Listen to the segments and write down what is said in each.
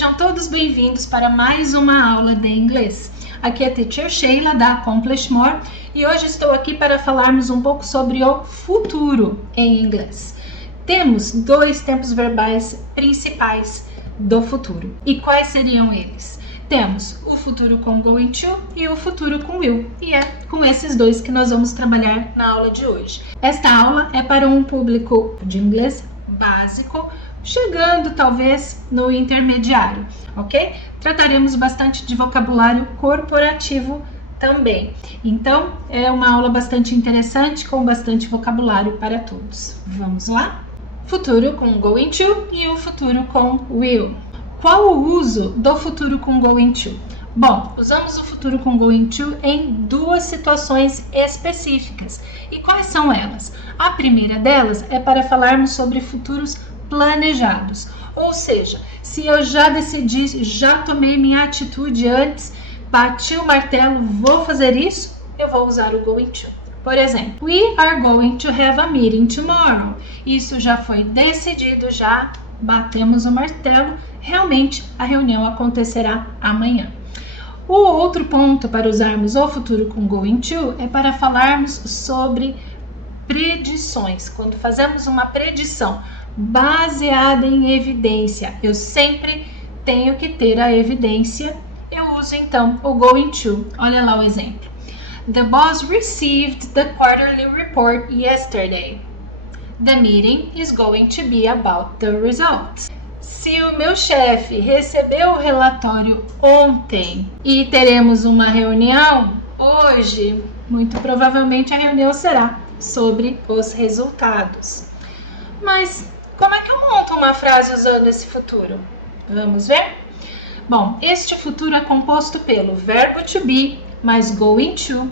Sejam todos bem-vindos para mais uma aula de inglês. Aqui é a Teacher Sheila da Accomplish More e hoje estou aqui para falarmos um pouco sobre o futuro em inglês. Temos dois tempos verbais principais do futuro. E quais seriam eles? Temos o futuro com going to e o futuro com will. E é com esses dois que nós vamos trabalhar na aula de hoje. Esta aula é para um público de inglês básico, chegando talvez no intermediário, ok? Trataremos bastante de vocabulário corporativo também. Então, é uma aula bastante interessante, com bastante vocabulário para todos. Vamos lá? Futuro com going to e o futuro com will. Qual o uso do futuro com going to? Bom, usamos o futuro com going to em duas situações específicas. E quais são elas? A primeira delas é para falarmos sobre futuros planejados. Ou seja, se eu já decidi, já tomei minha atitude antes, bati o martelo, vou fazer isso, eu vou usar o going to. Por exemplo, we are going to have a meeting tomorrow. Isso já foi decidido, já batemos o martelo, realmente a reunião acontecerá amanhã. O outro ponto para usarmos o futuro com going to é para falarmos sobre predições. Quando fazemos uma predição baseada em evidência, eu sempre tenho que ter a evidência, eu uso então o going to. Olha lá o exemplo. The boss received the quarterly report yesterday. The meeting is going to be about the results. Se o meu chefe recebeu o relatório ontem e teremos uma reunião hoje, muito provavelmente a reunião será sobre os resultados. Mas como é que eu monto uma frase usando esse futuro? Vamos ver? Bom, este futuro é composto pelo verbo to be mais going to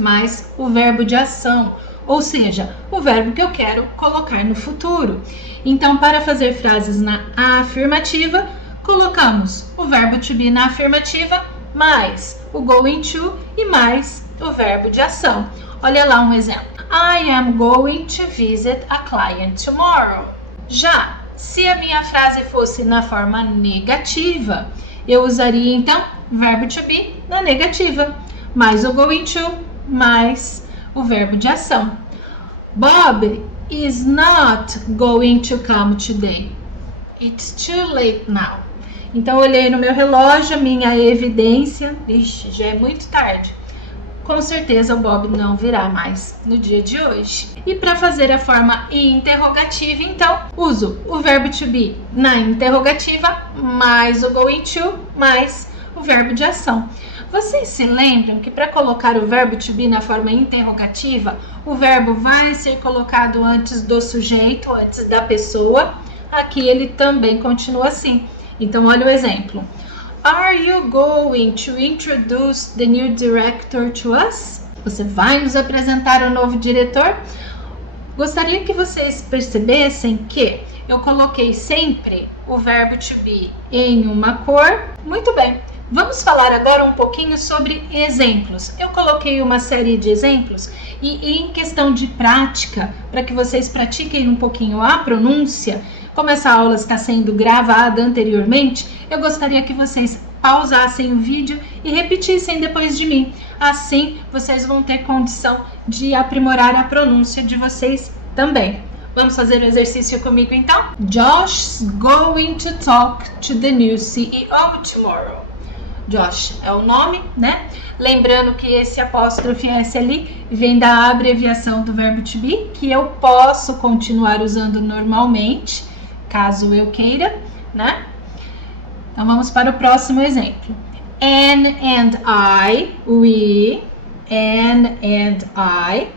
mais o verbo de ação, ou seja, o verbo que eu quero colocar no futuro. Então, para fazer frases na afirmativa, colocamos o verbo to be na afirmativa, mais o going to e mais o verbo de ação. Olha lá um exemplo. I am going to visit a client tomorrow. Já, se a minha frase fosse na forma negativa, eu usaria então verbo to be na negativa, mais o going to, mais o verbo de ação. Bob is not going to come today. It's too late now. Então, olhei no meu relógio, minha evidência. Ixi, já é muito tarde. Com certeza o Bob não virá mais no dia de hoje. E para fazer a forma interrogativa, então, uso o verbo to be na interrogativa, mais o going to, mais o verbo de ação. Vocês se lembram que para colocar o verbo to be na forma interrogativa, o verbo vai ser colocado antes do sujeito, antes da pessoa. Aqui ele também continua assim. Então, olha o exemplo. Are you going to introduce the new director to us? Você vai nos apresentar o novo diretor? Gostaria que vocês percebessem que eu coloquei sempre o verbo to be em uma cor. Muito bem. Vamos falar agora um pouquinho sobre exemplos. Eu coloquei uma série de exemplos e em questão de prática, para que vocês pratiquem um pouquinho a pronúncia, como essa aula está sendo gravada anteriormente, eu gostaria que vocês pausassem o vídeo e repetissem depois de mim. Assim, vocês vão ter condição de aprimorar a pronúncia de vocês também. Vamos fazer o exercício comigo então? Josh's going to talk to the new CEO tomorrow. Josh é o nome, né? Lembrando que esse apóstrofe S ali vem da abreviação do verbo to be, que eu posso continuar usando normalmente, caso eu queira, né? Então vamos para o próximo exemplo. Anne and I, we, Anne and I,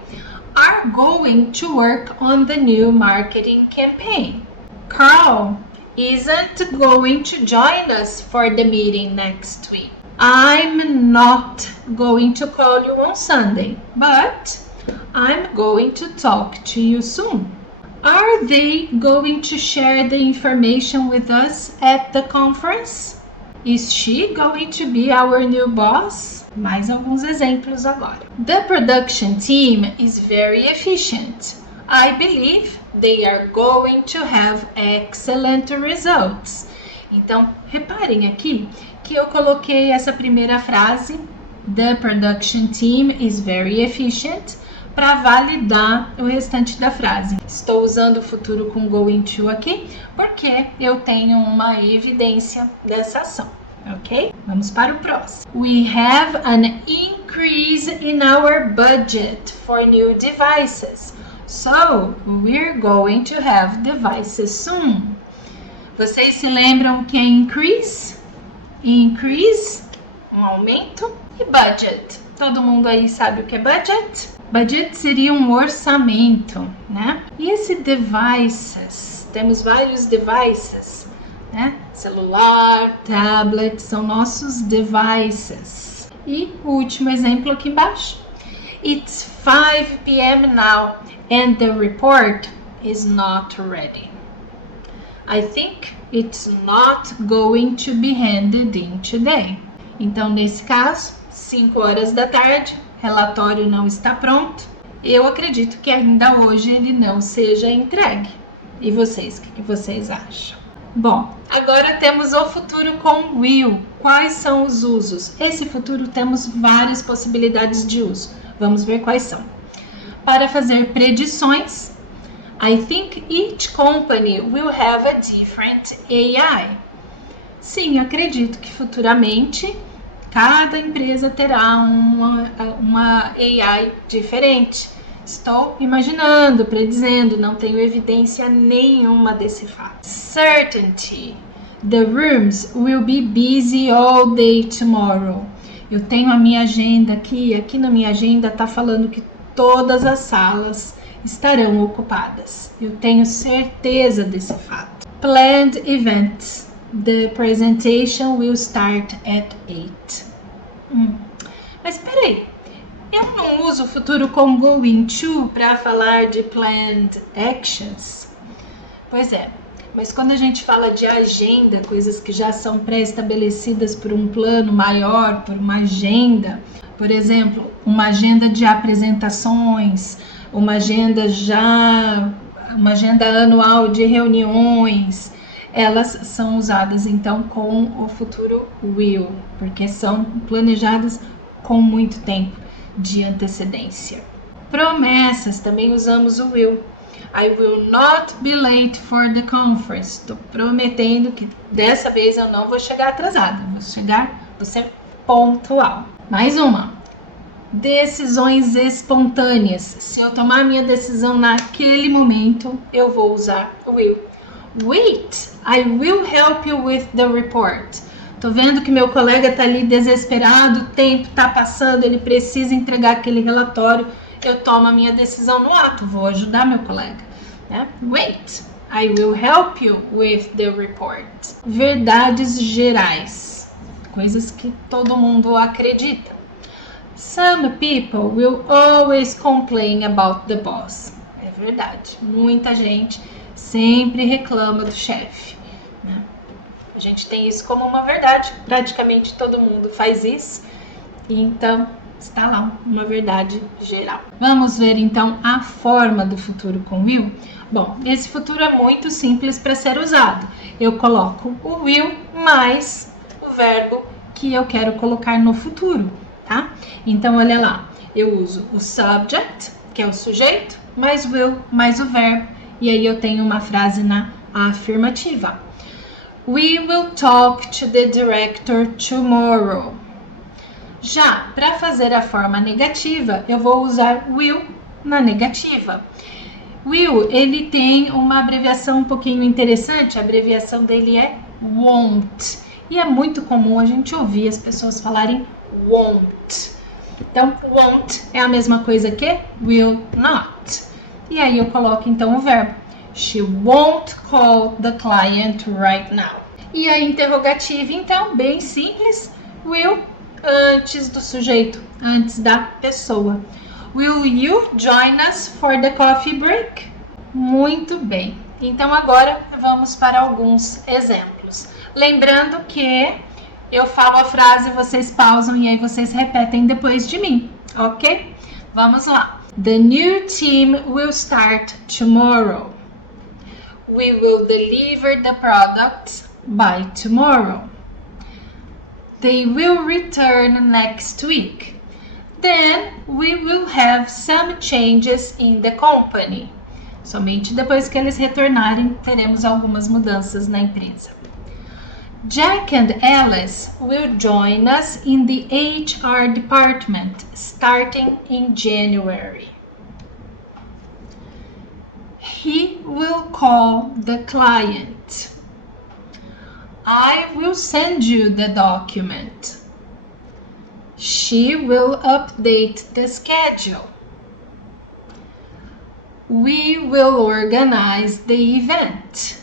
are going to work on the new marketing campaign. Carl isn't going to join us for the meeting next week. I'm not going to call you on Sunday, but I'm going to talk to you soon. Are they going to share the information with us at the conference? Is she going to be our new boss? Mais alguns exemplos agora. The production team is very efficient. I believe they are going to have excellent results. Então, reparem aqui que eu coloquei essa primeira frase, the production team is very efficient, para validar o restante da frase. Estou usando o futuro com going to aqui, porque eu tenho uma evidência dessa ação, ok? Vamos para o próximo. We have an increase in our budget for new devices, so we're going to have devices soon. Vocês se lembram o que é increase? Increase, um aumento, e budget. Todo mundo aí sabe o que é budget? Budget seria um orçamento, né? E esse devices, temos vários devices, né? Celular, tablet, são nossos devices. E o último exemplo aqui embaixo. It's 5 p.m. now and the report is not ready. I think it's not going to be handed in today. Então, nesse caso, 5 horas da tarde, relatório não está pronto. Eu acredito que ainda hoje ele não seja entregue. E vocês, o que vocês acham? Bom, agora temos o futuro com will. Quais são os usos? Esse futuro temos várias possibilidades de uso. Vamos ver quais são. Para fazer predições, I think each company will have a different AI. Sim, acredito que futuramente cada empresa terá uma AI diferente. Estou imaginando, predizendo, não tenho evidência nenhuma desse fato. Certainty. The rooms will be busy all day tomorrow. Eu tenho a minha agenda aqui na minha agenda está falando que todas as salas estarão ocupadas. Eu tenho certeza desse fato. Planned events. The presentation will start at 8. Mas peraí, eu não uso o futuro com going to para falar de planned actions? Pois é, mas quando a gente fala de agenda, coisas que já são pré-estabelecidas por um plano maior, por uma agenda, por exemplo, uma agenda de apresentações, uma agenda anual de reuniões, elas são usadas então com o futuro will, porque são planejadas com muito tempo de antecedência. Promessas, também usamos o will. I will not be late for the conference. Estou prometendo que dessa vez eu não vou chegar atrasada, vou ser pontual. Mais uma. Decisões espontâneas. Se eu tomar minha decisão naquele momento, eu vou usar o will. Wait, I will help you with the report. Tô vendo que meu colega tá ali desesperado, o tempo tá passando, ele precisa entregar aquele relatório. Eu tomo a minha decisão no ato, vou ajudar meu colega. Né? Wait, I will help you with the report. Verdades gerais, coisas que todo mundo acredita. Some people will always complain about the boss. É verdade, muita gente sempre reclama do chefe, né? A gente tem isso como uma verdade, praticamente todo mundo faz isso, e então está lá uma verdade geral. Vamos ver então a forma do futuro com will? Bom, esse futuro é muito simples para ser usado. Eu coloco o will mais o verbo que eu quero colocar no futuro, tá? Então olha lá, eu uso o subject, que é o sujeito, mais will, mais o verbo, e aí eu tenho uma frase na afirmativa. We will talk to the director tomorrow. Já para fazer a forma negativa, eu vou usar will na negativa. Will, ele tem uma abreviação um pouquinho interessante, a abreviação dele é won't. E é muito comum a gente ouvir as pessoas falarem won't. Então, won't é a mesma coisa que will not. E aí eu coloco então o verbo. She won't call the client right now. E a interrogativa, então, bem simples. Will antes do sujeito, antes da pessoa. Will you join us for the coffee break? Muito bem. Então agora vamos para alguns exemplos. Lembrando que eu falo a frase, vocês pausam e aí vocês repetem depois de mim, ok? Vamos lá. The new team will start tomorrow. We will deliver the products by tomorrow. They will return next week. Then we will have some changes in the company. Somente depois que eles retornarem, teremos algumas mudanças na empresa. Jack and Alice will join us in the HR department starting in January. He will call the client. I will send you the document. She will update the schedule. We will organize the event.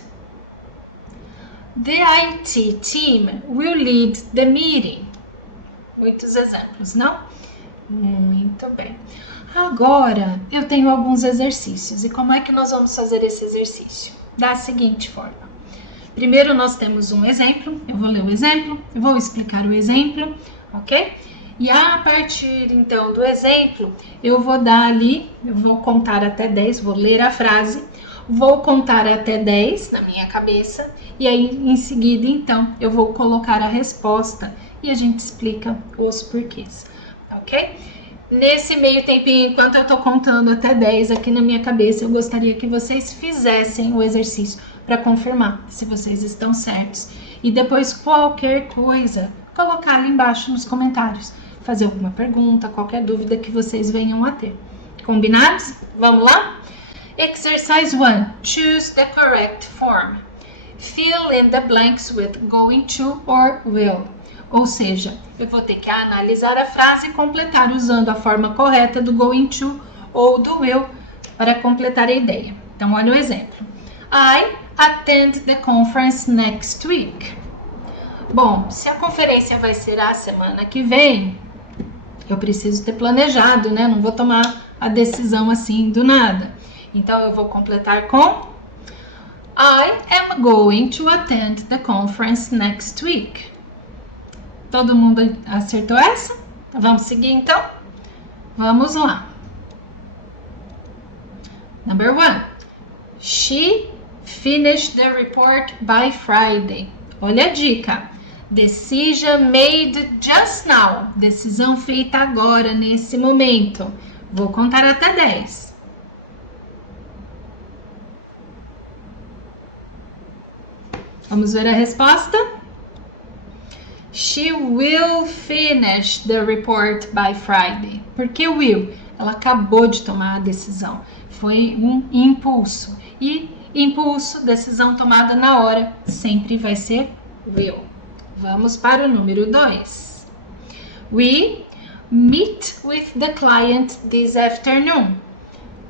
The IT team will lead the meeting. Muitos exemplos, não? Muito bem. Agora, eu tenho alguns exercícios. E como é que nós vamos fazer esse exercício? Da seguinte forma. Primeiro, nós temos um exemplo. Eu vou ler o exemplo, eu vou explicar o exemplo, ok? E a partir, então, do exemplo, eu vou dar ali, eu vou contar até 10, vou ler a frase, vou contar até 10 na minha cabeça, e aí, em seguida, então, eu vou colocar a resposta e a gente explica os porquês, ok? Nesse meio tempinho, enquanto eu tô contando até 10 aqui na minha cabeça, eu gostaria que vocês fizessem o exercício para confirmar se vocês estão certos. E depois, qualquer coisa, colocar ali embaixo nos comentários. Fazer alguma pergunta, qualquer dúvida que vocês venham a ter. Combinados? Vamos lá? Exercise 1. Choose the correct form. Fill in the blanks with going to or will. Ou seja, eu vou ter que analisar a frase e completar usando a forma correta do going to ou do will para completar a ideia. Então, olha o exemplo. I attend the conference next week. Bom, se a conferência vai ser a semana que vem, eu preciso ter planejado, né? Não vou tomar a decisão assim do nada. Então, eu vou completar com I am going to attend the conference next week. Todo mundo acertou essa? Vamos seguir, então? Vamos lá. Number 1. She finished the report by Friday. Olha a dica. Decision made just now. Decisão feita agora, nesse momento. Vou contar até 10. Vamos ver a resposta? She will finish the report by Friday. Por que will? Ela acabou de tomar a decisão. Foi um impulso. E impulso, decisão tomada na hora, sempre vai ser will. Vamos para o número 2. We meet with the client this afternoon.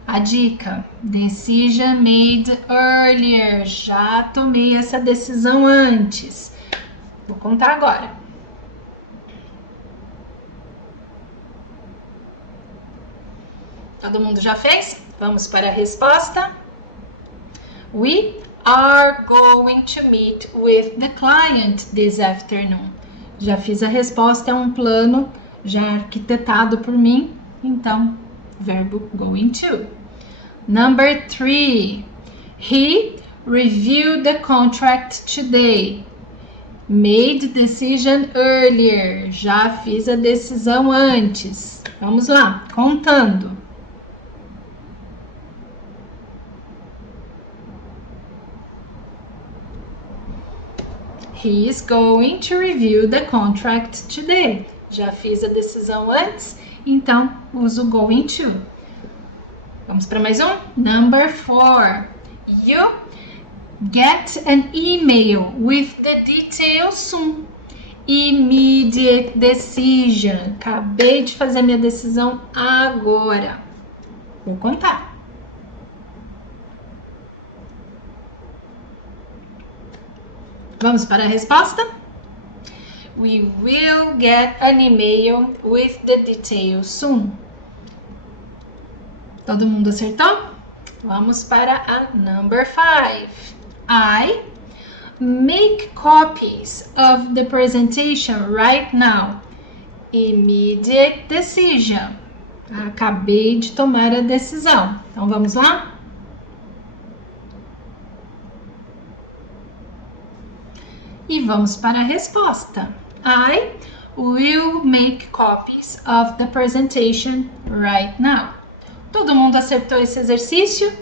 A dica, decision made earlier. Já tomei essa decisão antes. Vou contar agora. Todo mundo já fez? Vamos para a resposta. We are going to meet with the client this afternoon. Já fiz a resposta, é um plano já arquitetado por mim, então, verbo going to. Number 3. He reviewed the contract today. Made decision earlier. Já fiz a decisão antes. Vamos lá, contando. He is going to review the contract today. Já fiz a decisão antes, então uso going to. Vamos para mais um? Number 4. You get an email with the details soon. Immediate decision. Acabei de fazer minha decisão agora. Vou contar. Vamos para a resposta? We will get an email with the details soon. Todo mundo acertou? Vamos para a number 5. I make copies of the presentation right now. Immediate decision. Acabei de tomar a decisão. Então vamos lá? E vamos para a resposta. I will make copies of the presentation right now. Todo mundo acertou esse exercício?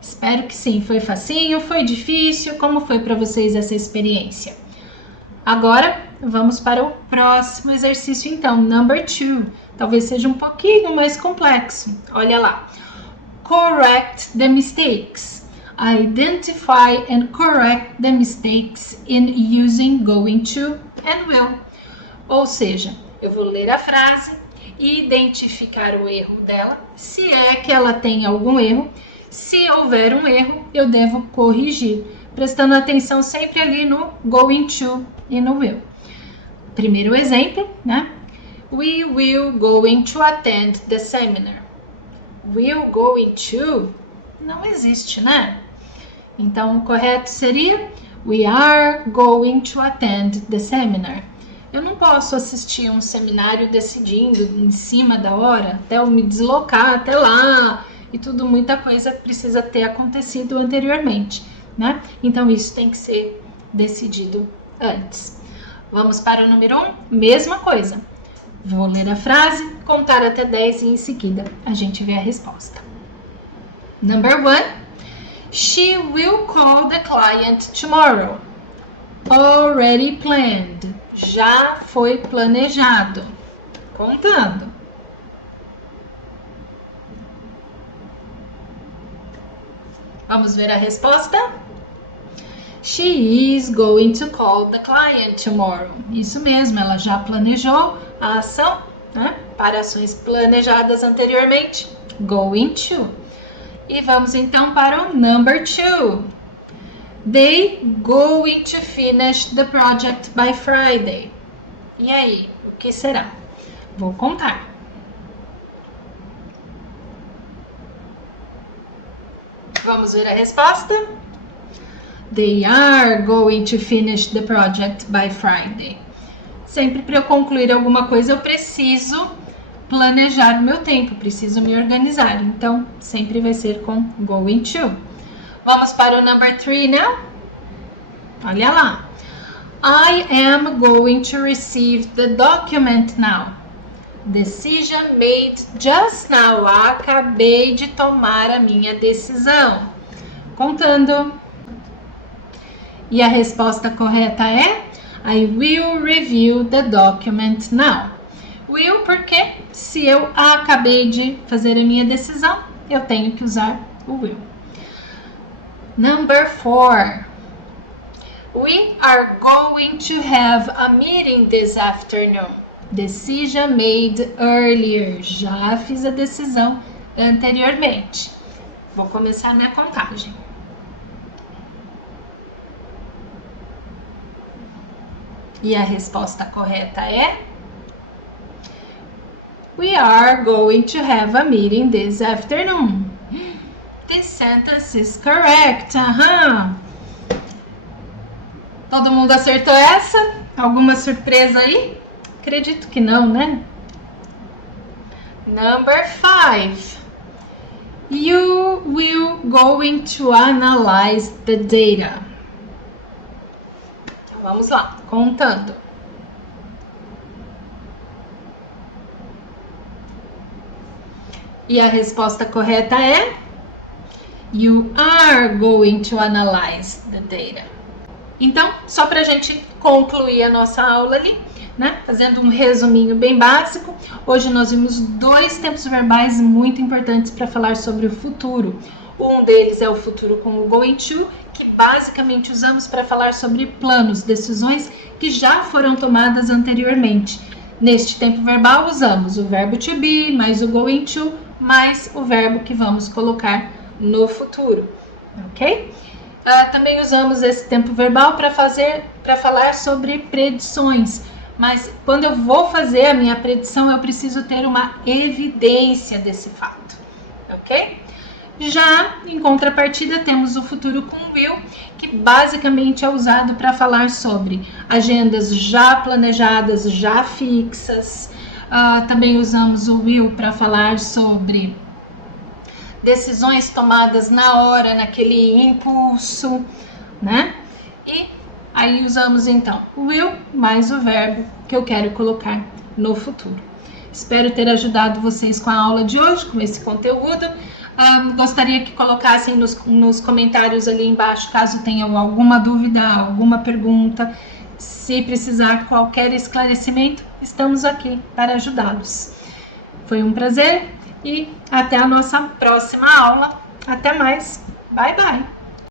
Espero que sim. Foi facinho? Foi difícil? Como foi para vocês essa experiência? Agora, vamos para o próximo exercício, então. Number 2. Talvez seja um pouquinho mais complexo. Olha lá. Correct the mistakes. Identify and correct the mistakes in using going to and will. Ou seja, eu vou ler a frase e identificar o erro dela, se é que ela tem algum erro. Se houver um erro, eu devo corrigir, prestando atenção sempre ali no going to e no will. Primeiro exemplo, né? We will going to attend the seminar. Will going to não existe, né? Então, o correto seria we are going to attend the seminar. Eu não posso assistir um seminário decidindo em cima da hora, até eu me deslocar até lá e tudo, muita coisa precisa ter acontecido anteriormente, né? Então, isso tem que ser decidido antes. Vamos para o número 1, mesma coisa. Vou ler a frase, contar até 10 e em seguida a gente vê a resposta. Number 1. She will call the client tomorrow. Already planned. Já foi planejado. Contando. Vamos ver a resposta? She is going to call the client tomorrow. Isso mesmo, ela já planejou a ação, né? Para ações planejadas anteriormente. Going to. E vamos então para o number 2. They going to finish the project by Friday. E aí, o que será? Vou contar. Vamos ver a resposta? They are going to finish the project by Friday. Sempre para eu concluir alguma coisa, eu preciso planejar o meu tempo, preciso me organizar. Então, sempre vai ser com going to. Vamos para o number 3 now? Olha lá. I am going to receive the document now. Decision made just now. Acabei de tomar a minha decisão. Contando. E a resposta correta é I will review the document now. Will porque se eu acabei de fazer a minha decisão, eu tenho que usar o will. Number 4. We are going to have a meeting this afternoon. Decision made earlier. Já fiz a decisão anteriormente. Vou começar minha contagem. E a resposta correta é We are going to have a meeting this afternoon. This sentence is correct. Todo mundo acertou essa? Alguma surpresa aí? Acredito que não, né? Number 5. You will going to analyze the data. Vamos lá, contando. E a resposta correta é You are going to analyze the data. Então, só para a gente concluir a nossa aula ali, né? Fazendo um resuminho bem básico. Hoje nós vimos 2 tempos verbais muito importantes para falar sobre o futuro. Um deles é o futuro com o going to, que basicamente usamos para falar sobre planos, decisões que já foram tomadas anteriormente. Neste tempo verbal usamos o verbo to be, mais o going to, mais o verbo que vamos colocar no futuro, ok? Também usamos esse tempo verbal para falar sobre predições, mas quando eu vou fazer a minha predição, eu preciso ter uma evidência desse fato, ok? Já em contrapartida, temos o futuro com will, que basicamente é usado para falar sobre agendas já planejadas, já fixas. Também usamos o will para falar sobre decisões tomadas na hora, naquele impulso, né? E Aí usamos então o will mais o verbo que eu quero colocar no futuro. Espero ter ajudado vocês com a aula de hoje, com esse conteúdo. Gostaria que colocassem nos comentários ali embaixo, caso tenham alguma dúvida, alguma pergunta. Se precisar qualquer esclarecimento, estamos aqui para ajudá-los. Foi um prazer e até a nossa próxima aula. Até mais. Bye, bye.